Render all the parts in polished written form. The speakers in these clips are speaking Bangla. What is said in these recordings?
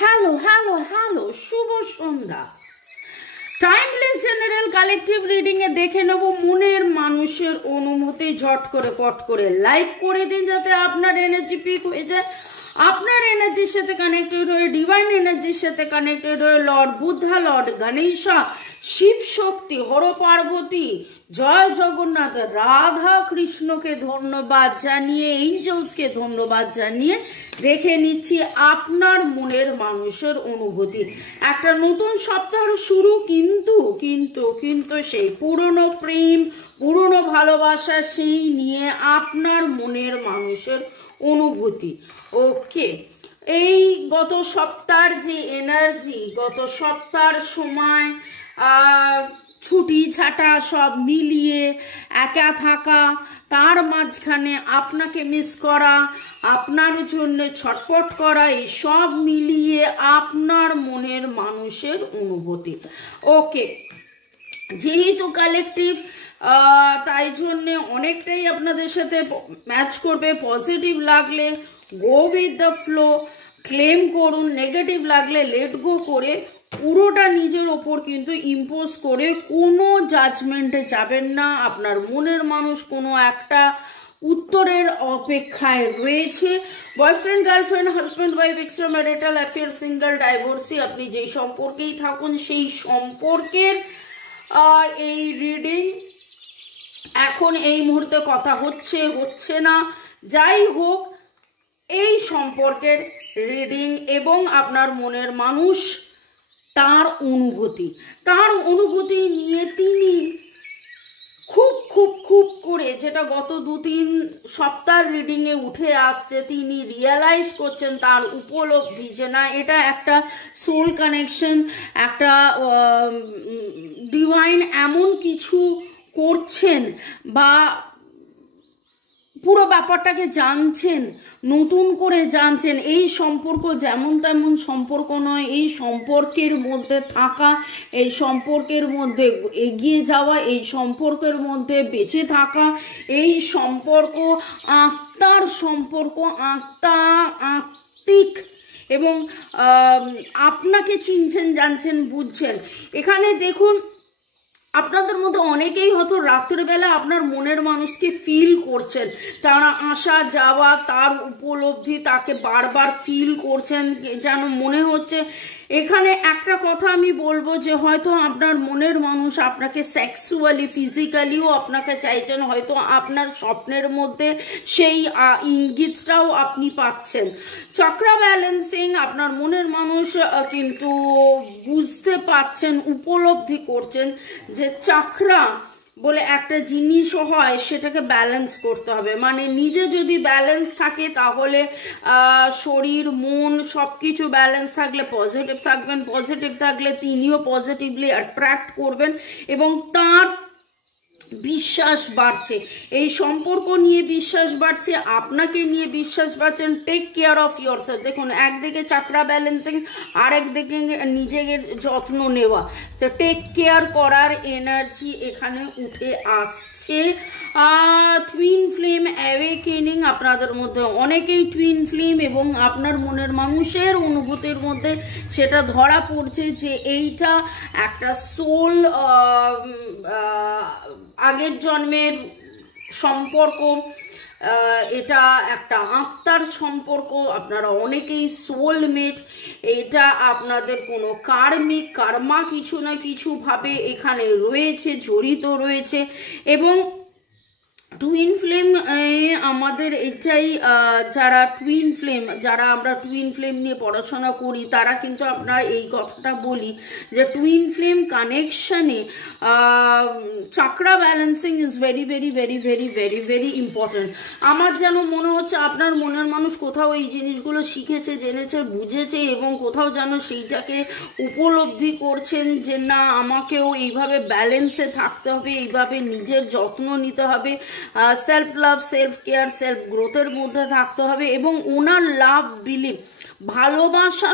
Hello hello hello, Shubho Sandhya. Timeless general collective reading a দেখে নেব মনের মানুষের অনুভূতি। ঝট করে পট করে লাইক করে দিন যাতে আপনার এনার্জি পিক হয়ে যায়, আপনার এনার্জির সাথে কানেক্টেড হয়ে, ডিভাইন এনার্জির সাথে কানেক্টেড হয়ে লর্ড বুদ্ধা, লর্ড গণেশা, শিব শক্তি, হর পার্বতী, জয় জগন্নাথ, রাধা কৃষ্ণকে ধন্যবাদ জানিয়ে, এঞ্জেলসকে ধন্যবাদ জানিয়ে দেখে নিচ্ছি আপনার মনের মানুষের অনুভূতি। একটা নতুন সপ্তাহ শুরু, কিন্তু কিন্তু কিন্তু সেই পুরনো প্রেম, পুরনো ভালোবাসা, সেই নিয়ে আপনার মনের মানুষের অনুভূতি। ওকে, এই গত সপ্তাহের যে এনার্জি, গত সপ্তাহের সময় ছুটি ছাটা সব মিলিয়ে একা থাকা, তার মাঝখানে আপনাকে মিস করা, আপনার জন্য ছটফট করা, এই সব মিলিয়ে আপনার মনের মানুষের অনুভূতি। ওকে, যেহেতু কালেকটিভ তাই জন্যে অনেকটাই আপনাদের সাথে ম্যাচ করবে। পজিটিভ লাগলে go with the flow, claim করুন। নেগেটিভ লাগলে লেট গো করে পুরোটা নিজের ওপর কিন্তু ইম্পোজ করে কোনো জাজমেন্টে যাবেন না। আপনার মনের মানুষ কোনো একটা উত্তরের অপেক্ষায় রয়েছে। Boyfriend, girlfriend, husband, wife, extra marital affair, single, divorcee, আপনি যেই সম্পর্কেই থাকুন সেই সম্পর্কের এই রিডিং এখন এই মুহূর্তে কথা হচ্ছে না, যাই হোক এই সম্পর্কের রিডিং এবং আপনার মনের মানুষ তার অনুভূতি নিয়ে তিনি খুব খুব খুব করে, যেটা গত 2-3 সপ্তাহ রিডিং এ উঠে আসছে, তিনি রিয়েলাইজ করছেন তার উপলব্ধি যে না, এটা একটা সোল কানেকশন, একটা ডিভাইন এমন কিছু করছেন বা পুরো ব্যাপারটাকে জানছেন, নতুন করে জানছেন। এই সম্পর্ক যেমন তেমন সম্পর্ক নয়, এই সম্পর্কের মধ্যে থাকা, এই সম্পর্কের মধ্যে এগিয়ে যাওয়া, এই সম্পর্কের মধ্যে বেঁচে থাকা, এই সম্পর্ক আত্মার সম্পর্ক, আত্মিক, এবং আপনাকে চিনছেন, জানছেন, বুঝছেন। এখানে দেখুন, আপনাদের মধ্যে অনেকেই হয়তো রাত্রেবেলা আপনার মনের মানুষকে ফিল করছেন, তারা আসা যাওয়া, তার উপলব্ধি, তাকে বারবার ফিল করছেন, যেন মনে হচ্ছে। এখানে একটা কথা আমি বলবো যে হয়তো আপনার মনের মানুষ আপনাকে সেক্সুয়ালি, ফিজিক্যালিও আপনাকে চাইছেন, হয়তো আপনার স্বপ্নের মধ্যে সেই ইঙ্গিতটাও আপনি পাচ্ছেন। চক্রা ব্যালেন্সিং, আপনার মনের মানুষ কিন্তু বুঝতে পারছেন, উপলব্ধি করছেন যে চক্রা বলে একটা জিনিস হয়, সেটাকে ব্যালেন্স করতে হবে। মানে নিজে যদি ব্যালেন্স থাকে তাহলে শরীর, মন সবকিছু ব্যালেন্স থাকলে পজিটিভ থাকবেন, পজিটিভ থাকলে তিনিও পজিটিভলি অ্যাট্রাক্ট করবেন এবং তার বিশ্বাস বাড়ছে, এই সম্পর্ক নিয়ে বিশ্বাস বাড়ছে, আপনাকে নিয়ে বিশ্বাস বাড়ছেন। Take care of yourself. দেখুন, একদিকে চাকরা ব্যালেন্সিং, আরেকদিকে নিজের যত্ন নেওয়া, তো টেক কেয়ার করার এনার্জি এখানে উঠে আসছে। টুইন ফ্লেম অ্যাওয়েকেনিং, আপনাদের মধ্যে অনেকেই টুইন ফ্লেম এবং আপনার মনের মানুষের অনুভূতির মধ্যে সেটা ধরা পড়ছে যে এইটা একটা সোল, আগের জন্মের সম্পর্ক, এটা একটা আত্মার সম্পর্ক, আপনারা অনেকেই সোলমেট, এটা আপনাদের কোনো কার্মা কিছু না কিছু ভাবে এখানে রয়েছে, জড়িত রয়েছে। এবং টুইন ফ্লেম আমাদের এটাই, যারা টুইন ফ্লেম, যারা আমরা টুইন ফ্লেম নিয়ে পড়াশোনা করি, তারা কিন্তু আমরা এই কথাটা বলি যে টুইন ফ্লেম কানেকশনে chakra balancing is very very very very very very important. আমার যেন মনে হচ্ছে আপনার মনের মানুষ কোথাও এই জিনিসগুলো শিখেছে, জেনেছে, বুঝেছে এবং কোথাও যেন সেইটাকে উপলব্ধি করছেন যে না, আমাকেও এইভাবে ব্যালেন্সে থাকতে হবে, এইভাবে নিজের যত্ন নিতে হবে, self love, self care, self গ্রোথের মধ্যে থাকতে হবে। এবং ওনার লাভ বিলিভ, ভালোবাসা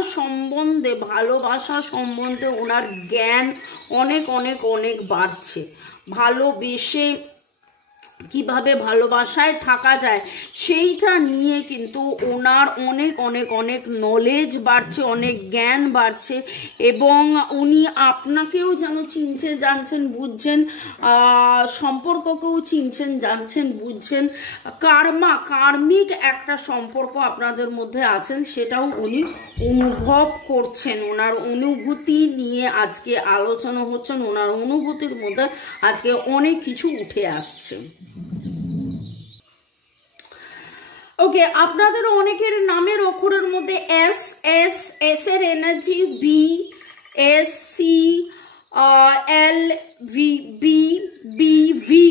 সম্বন্ধে ওনার জ্ঞান অনেক অনেক অনেক বাড়ছে। ভালোবেসে কিভাবে ভালোবাসায় থাকা যায় সেইটা নিয়ে কিন্তু ওনার অনেক অনেক অনেক নলেজ বাড়ছে, অনেক জ্ঞান বাড়ছে, এবং উনি আপনাকেও যেন চিনছেন জানছেন বুঝছেন, সম্পর্ককেও চিনছেন জানছেন বুঝছেন, কার্মিক একটা সম্পর্ক আপনাদের মধ্যে আছেন সেটাও উনি অনুভব করছেন। ওনার অনুভূতি নিয়ে আজকে আলোচনা হচ্ছেন, ওনার অনুভূতির মধ্যে আজকে অনেক কিছু উঠে আসছে। ওকে, আপনাদের অনেকের নামের অক্ষরের মধ্যে এস এস এস এর energy, B S C, L V B B V,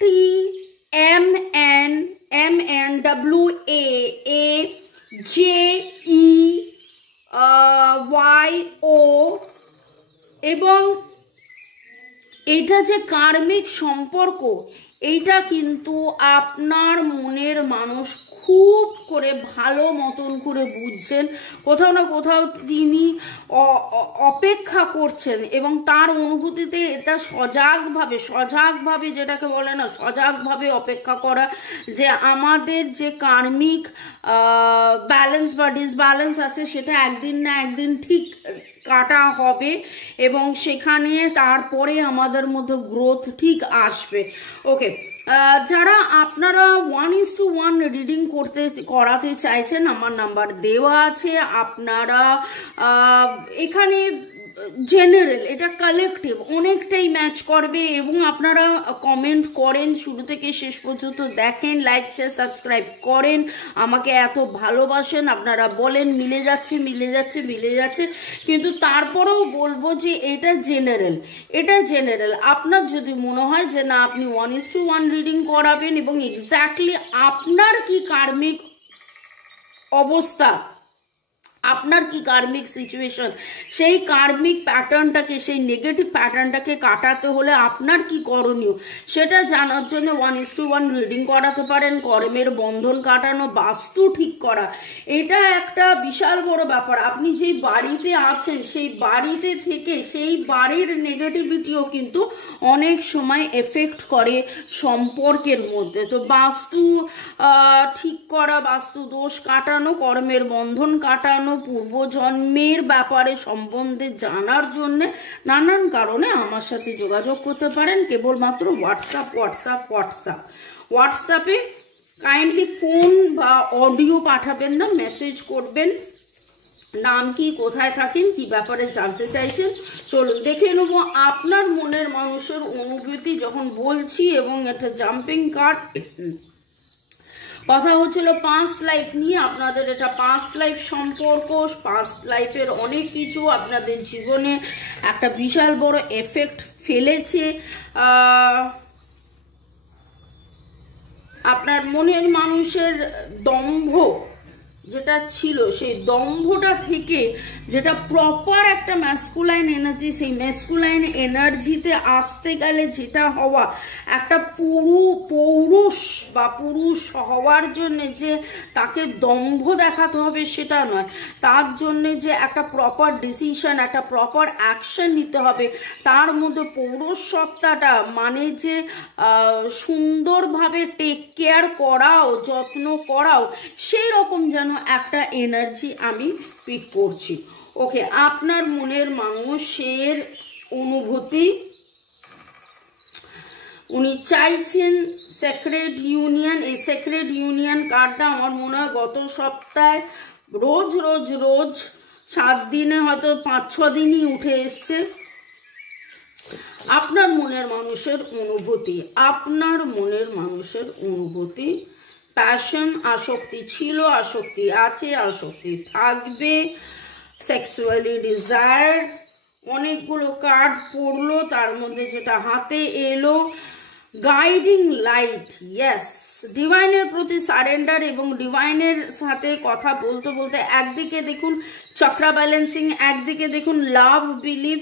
T M N W A A, J E Y O, এবং এটা যে কার্মিক সম্পর্ক এইটা কিন্তু আপনার মনের মানুষ খুব করে ভালো মতন করে বুঝছেন, কোথাও না কোথাও তিনি অপেক্ষা করছেন, এবং তার অনুভূতিতে এটা সজাগভাবে যেটাকে বলে না সজাগভাবে অপেক্ষা করা, যে আমাদের যে কার্মিক ব্যালেন্স বা ডিসব্যালেন্স আছে সেটা একদিন না একদিন ঠিক কাটা হবে, এবং সেখানে তারপরে আমাদের মধ্যে গ্রোথ ঠিক আসবে। ওকে, যারা আপনারা 1:1 রিডিং করাতে চাইছেন, আমার নাম্বার দেওয়া আছে। আপনারা এখানে জেনারেল, এটা কালেকটিভ অনেকটাই ম্যাচ করবে, এবং আপনারা কমেন্ট করেন, শুরু থেকে শেষ পর্যন্ত দেখেন, লাইক শেয়ার সাবস্ক্রাইব করেন, আমাকে এত ভালোবাসেন, আপনারা বলেন মিলে যাচ্ছে, কিন্তু তারপরেও বলবো যে এটা জেনারেল। আপনার যদি মনে হয় যে না আপনি 1:1 রিডিং করাবেন এবং এক্স্যাক্টলি আপনার কি কার্মিক অবস্থা, আপনার কি কার্মিক সিচুয়েশন, সেই কার্মিক প্যাটার্নটাকে, সেই নেগেটিভ প্যাটার্নটাকে কাটাতে হলে আপনার কি করণীয় সেটা জানার জন্য 1:1 রিডিং করাতে পারেন। কর্মের বন্ধন কাটানো, বাস্তু ঠিক করা, এটা একটা বিশাল বড় ব্যাপার। আপনি যেই বাড়িতে আছেন সেই বাড়িতে থেকে সেই বাড়ির নেগেটিভিটিও কিন্তু অনেক সময় এফেক্ট করে সম্পর্কের মধ্যে। তো বাস্তু ঠিক করা, বাস্তু দোষ কাটানো, কর্মের বন্ধন কাটানো, পূর্বজন্মের ব্যাপারে সম্বন্ধে জানার জন্য নানান কারণে আমার সাথে যোগাযোগ করতে পারেন, কেবলমাত্র হোয়াটসঅ্যাপে কাইন্ডলি ফোন বা অডিও পাঠাবেন না, মেসেজ করবেন, নাম কি, কোথায় থাকেন, কি ব্যাপারে জানতে চাইছেন। চলুন দেখে নেব আপনার মনের মানুষের অনুভূতি যখন বলছি। এবং এটা জাম্পিং কার্ড, কথা হচ্ছিল পাস্ট লাইফ নিয়ে। আপনাদের এটা পাস্ট লাইফ সম্পর্ক, পাস্ট লাইফের অনেক কিছু আপনাদের জীবনে একটা বিশাল বড় এফেক্ট ফেলেছে। আপনার মনের মানুষের দম্ভ যেটা ছিল, সেই দম্ভটা থেকে যেটা প্রপার একটা ম্যাসকুলাইন এনার্জি, সেই ম্যাসকুলাইন এনার্জিতে আসতে গেলে যেটা হওয়া, একটা পৌরুষ বা পুরুষ হওয়ার জন্য যে তাকে দম্ভ দেখাতে হবে সেটা নয়, তার জন্য যে একটা প্রপার ডিসিশন, একটা প্রপার অ্যাকশন নিতে হবে, তার মধ্যে পৌরুষ সত্তাটা মানে যে সুন্দরভাবে টেক কেয়ার করাও, যত্ন করাও, সেই রকম যেন একটা এনার্জি আমি পিক করছি। ওকে, আপনার মনের মানুষের অনুভূতি, উনি চাইছেন সেক্রেড ইউনিয়ন। এই সেক্রেড ইউনিয়ন কার্ডটা আমার মনে হয় গত সপ্তাহে রোজ 7 দিনে হয়তো 5-6 দিনই উঠে এসছে। আপনার মনের মানুষের অনুভূতি, প্যাশন, আসক্তি ছিল, আসক্তি আছে, আসক্তি থাকবে, সেক্সুয়ালি ডিজায়ার। অনেকগুলো কার্ড পড়লো, তার মধ্যে যেটা হাতে এলো গাইডিং লাইট, ইয়েস, ডিভাইনের প্রতি সারেন্ডার, এবং ডিভাইনের সাথে কথা বলতে বলতে একদিকে দেখুন চক্রা ব্যালেন্সিং, একদিকে দেখুন লাভ, বিলিভ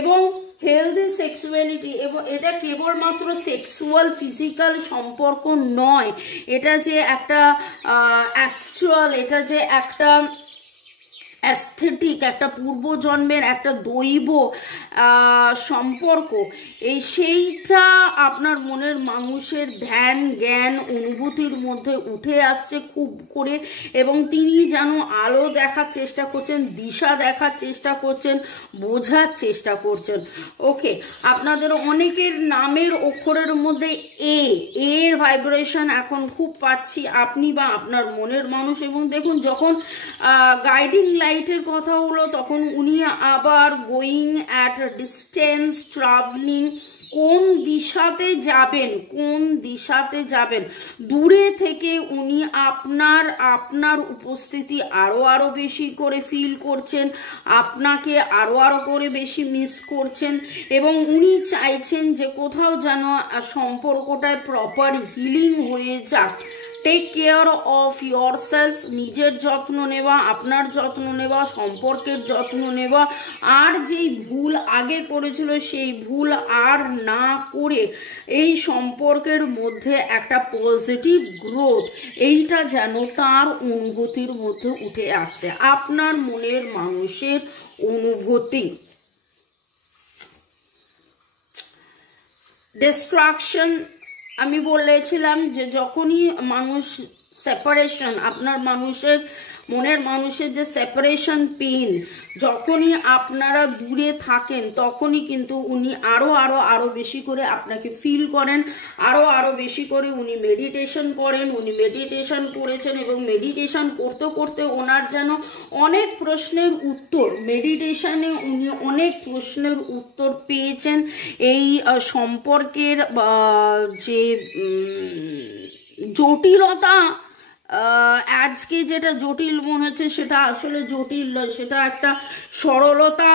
এবং হেলদি সেক্সুয়ালিটি। এবং এটা কেবলমাত্র সেক্সুয়াল ফিজিক্যাল সম্পর্ক নয়, এটা যে একটা অ্যাস্ট্রাল, এটা যে একটা অ্যাস্থেটিক, একটা পূর্বজন্মের একটা দৈব সম্পর্ক, সেইটা আপনার মনের মানুষের ধ্যান জ্ঞান অনুভূতির মধ্যে উঠে আসছে খুব করে, এবং তিনি যেন আলো দেখার চেষ্টা করছেন, দিশা দেখার চেষ্টা করছেন, বোঝার চেষ্টা করছেন। ওকে, আপনাদের অনেকের নামের অক্ষরের মধ্যে এর ভাইব্রেশন এখন খুব পাচ্ছি আপনি বা আপনার মনের মানুষ। এবং দেখুন, যখন গাইডিং লাইটের কথা হলো তখন উনি আবার গোয়িং অ্যাট ডিস্টেন্স, ট্রাভেলিং, কোন দিশাতে যাবেন, দূরে থেকে উনি আপনার উপস্থিতি আরো বেশি করে ফিল করছেন, আপনাকে আরো করে বেশি মিস করছেন, এবং উনি চাইছেন যে কোথাও যেন সম্পর্কটায় প্রপার হিলিং হয়ে যাক। Take care of yourself, নিজের যত্ন নেওয়া, আপনার যত্ন নেওয়া, সম্পর্কের যত্ন নেওয়া, আর যেই ভুল আগে করেছিল সেই ভুল আর না করে এই সম্পর্কের মধ্যে একটা পজিটিভ গ্রোথ, এইটা যেন তার অনুভূতির মধ্যে উঠে আসছে, আপনার মনের মানুষের অনুভূতি। ডিস্ট্রাকশন, আমি বলেছিলাম যে যখনই মানুষ সেপারেশন, আপনার মনের মানুষের যে সেপারেশন পেইন, যখনই আপনারা দূরে থাকেন তখনই কিন্তু উনি আরো বেশি করে আপনাকে ফিল করেন, আরো বেশি করে উনি মেডিটেশন করেন, উনি মেডিটেশন করেছেন, এবং মেডিটেশন করতে করতে ওনার যেন অনেক প্রশ্নের উত্তর, মেডিটেশনে উনি অনেক প্রশ্নের উত্তর পেয়েছেন। এই সম্পর্কের যে জটিলতা, আজকে যেটা জটিল মনে হচ্ছে সেটা আসলে জটিল নয়, সেটা একটা সরলতা,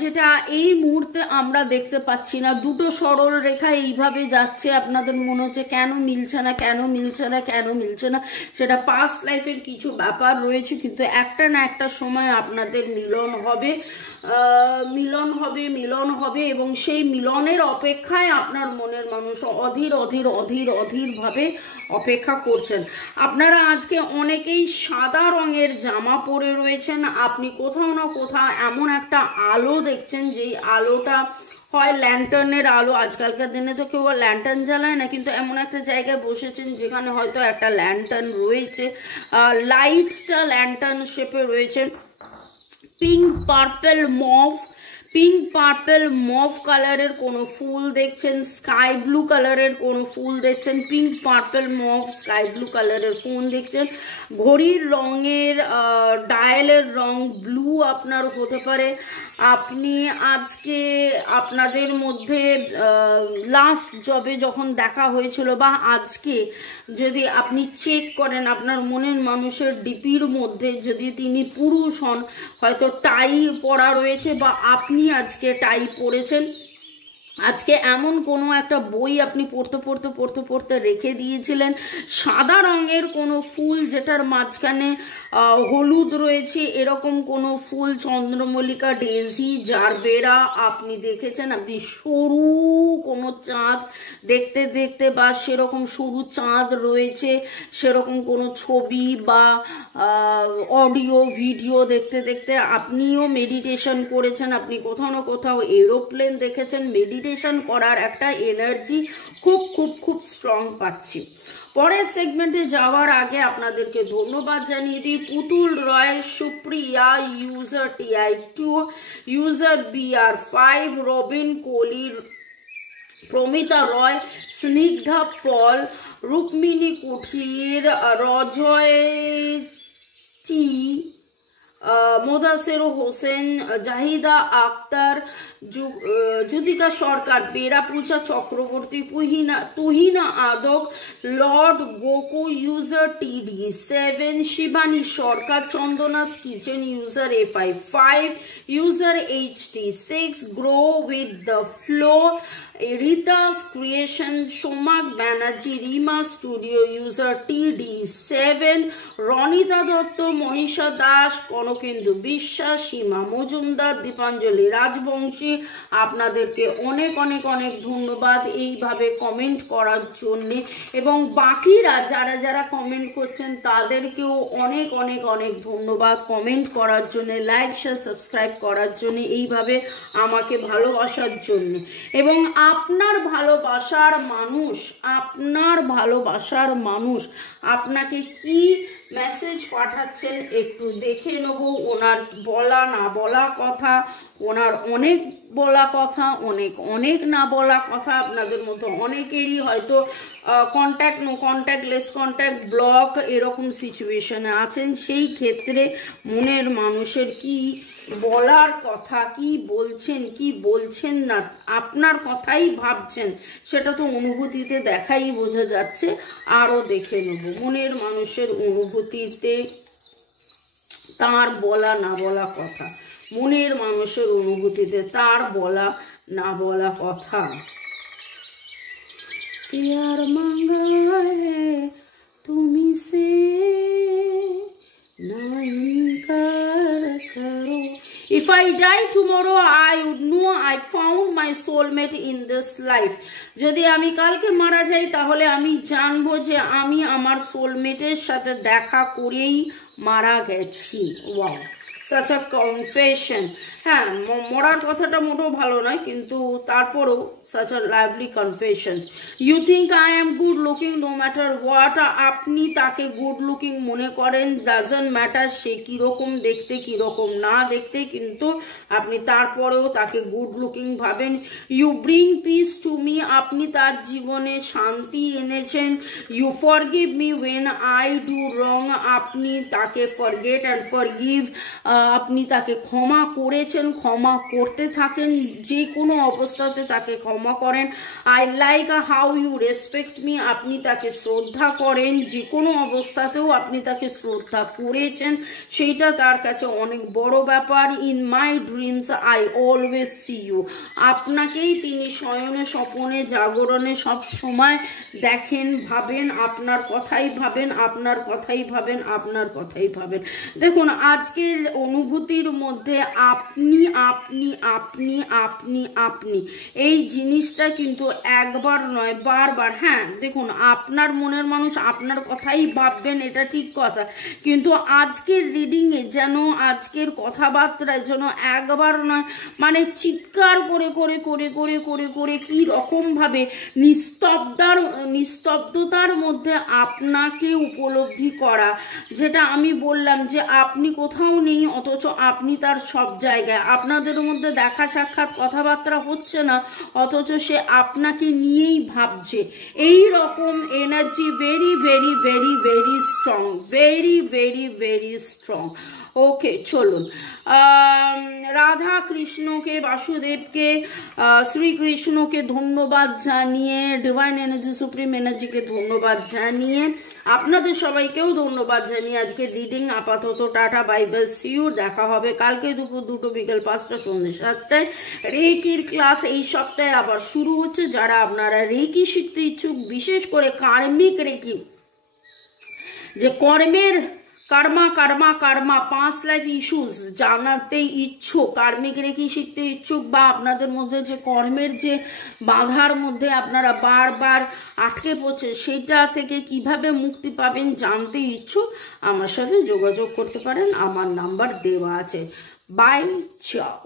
যেটা এই মুহূর্তে আমরা দেখতে পাচ্ছি না। দুটো সরল রেখা এইভাবে যাচ্ছে, আপনাদের মনে হচ্ছে কেন মিলছে না, সেটা পাস্ট লাইফের কিছু ব্যাপার রয়েছে, কিন্তু একটা না একটা সময় আপনাদের মিলন হবে, এবং সেই মিলনের অপেক্ষায় আপনার মনের মানুষ অধীর ভাবে অপেক্ষা করছেন। আপনারা আজকে অনেকেই সাদা রঙের জামা পরে রয়েছেন, আপনি কোথাও না কোথাও এমন একটা আলো দেখছেন, যেই আলোটা হয় ল্যান্টার্নের আলো, আজকালকার দিনে তো কেউ ল্যান্টার্ন জ্বালায় না, কিন্তু এমন একটা জায়গায় বসেছেন যেখানে হয়তো একটা ল্যান্টার্ন রয়েছে, লাইটটা ল্যান্টার্ন শেপে রয়েছে। পিঙ্ক পার্পল মভ কালারের কোনো ফুল দেখছেন, স্কাই ব্লু কালারের কোনো ফুল দেখছেন, pink purple mauve sky blue কালারের ফুল দেখছেন। ঘড়ির রঙের ডায়ালের রং ব্লু আপনার হতে পারে। আপনি আজকে আপনাদের মধ্যে লাস্ট জবে যখন দেখা হয়েছিল, বা আজকে যদি আপনি চেক করেন আপনার মনের মানুষের ডিপির মধ্যে, যদি তিনি পুরুষ হন হয়তো টাই পরা রয়েছে, বা আপনি আজকে টাই পরেছেন। আজকে এমন কোনো একটা বই আপনি পড়তে রেখে দিয়েছিলেন, সাদা রঙের কোনো ফুল যেটার মাঝখানে হলুদ রয়েছে, এরকম কোনো ফুল, চন্দ্রমল্লিকা, ডেজি, জারবেরা আপনি দেখেছেন। আপনি সরু কোনো চাঁদ দেখতে বা সেরকম সরু চাঁদ রয়েছে সেরকম কোনো ছবি বা অডিও ভিডিও দেখতে আপনিও মেডিটেশন করেছেন, আপনি কোথাও না কোথাও এরোপ্লেন দেখেছেন। মেডিটেশন করার একটা এনার্জি খুব স্ট্রং পাচ্ছি। পরের সেগমেন্টে যাওয়ার আগে আপনাদেরকে ধন্যবাদ জানিয়ে দিই। Putul Roy, Supriya, user TI2, user BR5, Robin Kohli, Pramita Roy, Snigdha Paul, Rukmini Kuthir, Rajoy T, Mudassar Hossain, Jahida Akhtar, Jutika Sarkar, Bera Puja Chakraborty, Tuhina Adak, Lord Goku, user TD7, Shivani Sarkar, Chandana's kitchen, user A55, user HT6, grow with the flow, Rita's creation, Somak Banerjee, Rima studio user, TD7, Ronita Dutta, Manisha Das, Kanakendu Biswas, Seema Majumdar, Dipanjali Rajbanshi, আপনাদেরকে অনেক অনেক অনেক ধন্যবাদ এইভাবে কমেন্ট করার জন্যে। এবং বাকিরা যারা যারা কমেন্ট করছেন তাদেরকেও অনেক অনেক অনেক ধন্যবাদ কমেন্ট করার জন্যে, লাইক শেয়ার সাবস্ক্রাইব করার জন্যে, এইভাবে আমাকে ভালোবাসার জন্যে। এবং আপনার ভালোবাসার মানুষ আপনাকে কি মেসেজ পাঠাচ্ছেন একটু দেখে নেব। ওনার বলা না বলা কথা, ওনার অনেক বলা কথা, অনেক না বলা কথা, আপনাদের মধ্যে অনেকেরই হয়তো contact, no contact, less contact, block এরকম সিচুয়েশনে আছেন। সেই ক্ষেত্রে মনের মানুষের কি বলার কথা, কি বলছেন কি বলছেন না, আপনার কথাই ভাবছেন, সেটা তো অনুভূতিতে দেখাই বোঝা যাচ্ছে। আরও দেখে নেব মনের মানুষের অনুভূতিতে তার বলা না বলা কথা, মনের মানুষের অনুভূতিতে তার বলা না বলা কথা। प्यार मांगा है तुम्ही से ना इनकार करो। If I die tomorrow, I would know I found my soulmate in this life. যদি আমি কালকে মারা যাই তাহলে আমি জানবো যে আমি আমার সোলমেটের সাথে দেখা করেই মারা গেছি। Wow, such a confession. হ্যাঁ, মরার কথাটা মোটেও ভালো নয়, কিন্তু তারপরেও such a lively confession. You think I am good looking no matter what. আপনি তাকে গুড লুকিং মনে করেন, ডাজন্ট ম্যাটার সে কিরকম দেখতে কিরকম না দেখতে, কিন্তু আপনি তারপরেও তাকে গুড লুকিং ভাবেন। You bring peace to me, আপনি তার জীবনে শান্তি এনেছেন। You forgive me when I do wrong, আপনি তাকে ফরগেট অ্যান্ড ফরগিভ, আপনি তাকে ক্ষমা করেছেন, ক্ষমা করতে থাকেন, যে কোনো অবস্থাতে তাকে ক্ষমা করেন। I like how you respect me, আপনি তাকে শ্রদ্ধা করেন, যে কোনো অবস্থাতেও আপনি তাকে শ্রদ্ধা করেছেন, সেইটা তার কাছে অনেক বড় ব্যাপার। In my dreams I always see you, আপনাকেই তিনি শয়নে স্বপনে জাগরণে সব সময় দেখেন, ভাবেন, আপনার কথাই ভাবেন, আপনার কথাই ভাবেন, আপনার কথাই ভাবেন। দেখুন, আজকের অনুভূতির মধ্যে আপনি আপনি আপনি আপনি আপনি এই জিনিসটা কিন্তু একবার নয় বারবার। হ্যাঁ দেখুন, আপনার মনের মানুষ আপনার কথাই ভাববেন, এটা ঠিক কথা, কিন্তু আজকের রিডিংয়ে যেন, আজকের কথাবার্তায় যেন একবার নয়, মানে চিৎকার করে করে করে করে করে করে কি রকমভাবে নিস্তব্ধতার মধ্যে আপনাকে উপলব্ধি করা, যেটা আমি বললাম যে আপনি কোথাও নেই অথচ আপনি তার সব জায়গায়, আপনাদের মধ্যে দেখা সাক্ষাৎ কথাবার্তা হচ্ছে না অথচ সে আপনাকে নিয়েই ভাবছে। এই রকম energy very very very very strong, very very very strong. Okay, চলুন, রাধা কৃষ্ণকে, বাসুদেবকে, শ্রীকৃষ্ণকে ধন্যবাদ জানিয়ে, ডিভাইন এনার্জি, সুপ্রিম এনার্জিকে ধন্যবাদ জানিয়ে, আপনাদের সবাইকেও ধন্যবাদ জানিয়ে আজকে রিডিং আপাতত tata, bye bye, see you. দেখা হবে কালকে দুপুর 2টো, বিকেল 5টা, সন্ধ্যে 7টায়। রেকির ক্লাস এই সপ্তাহে আবার শুরু হচ্ছে। যারা আপনারা রেকি শিখতে ইচ্ছুক, বিশেষ করে কার্মিক রেকি, যে কর্মের কার্মা কার্মা কার্মা 5 লাইফ ইস্যুস জানাতে ইচ্ছুক, কার্মিক রেকি শিখতে ইচ্ছুক, বা আপনাদের মধ্যে যে কর্মের যে বাধার মধ্যে আপনারা বারবার আটকে পড়ছে, সেটা থেকে কিভাবে মুক্তি পাবেন জানতে ইচ্ছুক, আমার সাথে যোগাযোগ করতে পারেন। আমার নাম্বার দেওয়া আছে। বাই, চাও।